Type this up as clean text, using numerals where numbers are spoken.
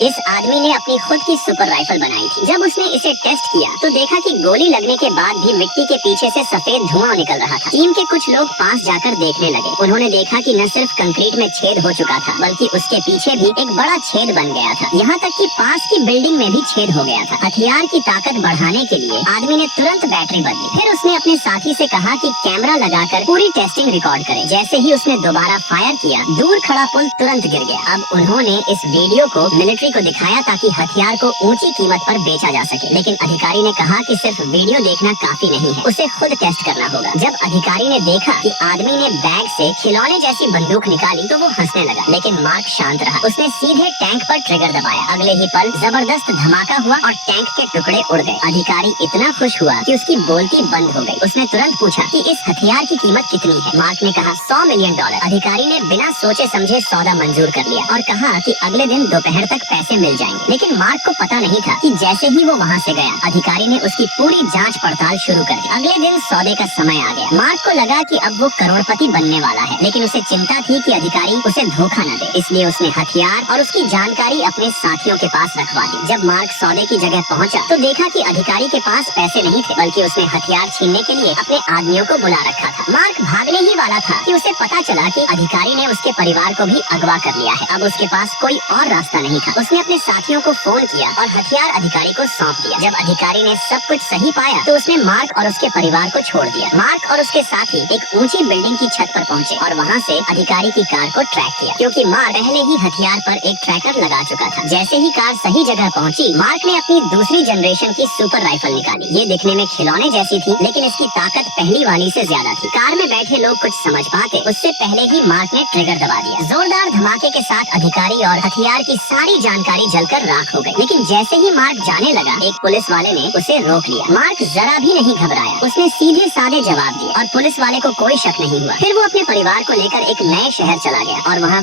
इस आदमी ने अपनी खुद की सुपर राइफल बनाई थी। जब उसने इसे टेस्ट किया तो देखा कि गोली लगने के बाद भी मिट्टी के पीछे से सफेद धुआं निकल रहा था। टीम के कुछ लोग पास जाकर देखने लगे। उन्होंने देखा कि न सिर्फ कंक्रीट में छेद हो चुका था बल्कि उसके पीछे भी एक बड़ा छेद बन गया था। यहाँ तक कि पास की बिल्डिंग में भी छेद हो गया था। हथियार की ताकत बढ़ाने के लिए आदमी ने तुरंत बैटरी बदली। फिर उसने अपने साथी से कहा कि कैमरा लगाकर पूरी टेस्टिंग रिकॉर्ड करे। जैसे ही उसने दोबारा फायर किया, दूर खड़ा पुल तुरंत गिर गया। अब उन्होंने इस वीडियो को मिलिट्री को दिखाया ताकि हथियार को ऊंची कीमत पर बेचा जा सके। लेकिन अधिकारी ने कहा कि सिर्फ वीडियो देखना काफी नहीं है, उसे खुद टेस्ट करना होगा। जब अधिकारी ने देखा कि आदमी ने बैग से खिलौने जैसी बंदूक निकाली तो वो हंसने लगा। लेकिन मार्क शांत रहा। उसने सीधे टैंक पर ट्रिगर दबाया। अगले ही पल जबरदस्त धमाका हुआ और टैंक के टुकड़े उड़ गए। अधिकारी इतना खुश हुआ कि उसकी बोलती बंद हो गई। उसने तुरंत पूछा कि इस हथियार की कीमत कितनी है। मार्क ने कहा $100 मिलियन। अधिकारी ने बिना सोचे समझे सौदा मंजूर कर लिया और कहा कि अगले दिन दोपहर तक पैसे मिल जाएंगे। लेकिन मार्क को पता नहीं था कि जैसे ही वो वहाँ से गया, अधिकारी ने उसकी पूरी जांच पड़ताल शुरू कर दी। अगले दिन सौदे का समय आ गया। मार्क को लगा कि अब वो करोड़पति बनने वाला है, लेकिन उसे चिंता थी कि अधिकारी उसे धोखा न दे। इसलिए उसने हथियार और उसकी जानकारी अपने साथियों के पास रखवा दी। जब मार्क सौदे की जगह पहुँचा तो देखा कि अधिकारी के पास पैसे नहीं थे, बल्कि उसने हथियार छीनने के लिए अपने आदमियों को बुला रखा था। मार्क भागने ही वाला था कि उसे पता चला कि अधिकारी ने उसके परिवार को भी अगवा कर लिया है। अब उसके पास कोई और रास्ता नहीं था। उसने अपने साथियों को फोन किया और हथियार अधिकारी को सौंप दिया। जब अधिकारी ने सब कुछ सही पाया तो उसने मार्क और उसके परिवार को छोड़ दिया। मार्क और उसके साथी एक ऊंची बिल्डिंग की छत पर पहुंचे और वहां से अधिकारी की कार को ट्रैक किया, क्योंकि मार्क पहले ही हथियार पर एक ट्रैकर लगा चुका था। जैसे ही कार सही जगह पहुंची, मार्क ने अपनी दूसरी जनरेशन की सुपर राइफल निकाली। ये दिखने में खिलौने जैसी थी, लेकिन इसकी ताकत पहली वाली से ज्यादा थी। कार में बैठे लोग कुछ समझ पाते उससे पहले ही मार्क ने ट्रिगर दबा दिया। जोरदार धमाके के साथ अधिकारी और हथियार की सारी जानकारी जलकर राख हो गई। लेकिन जैसे ही मार्क जाने लगा, एक पुलिस वाले ने उसे रोक लिया। मार्क जरा भी नहीं घबराया। उसने सीधे साधे जवाब दिए और पुलिस वाले को कोई शक नहीं हुआ। फिर वो अपने परिवार को लेकर एक नए शहर चला गया और वहाँ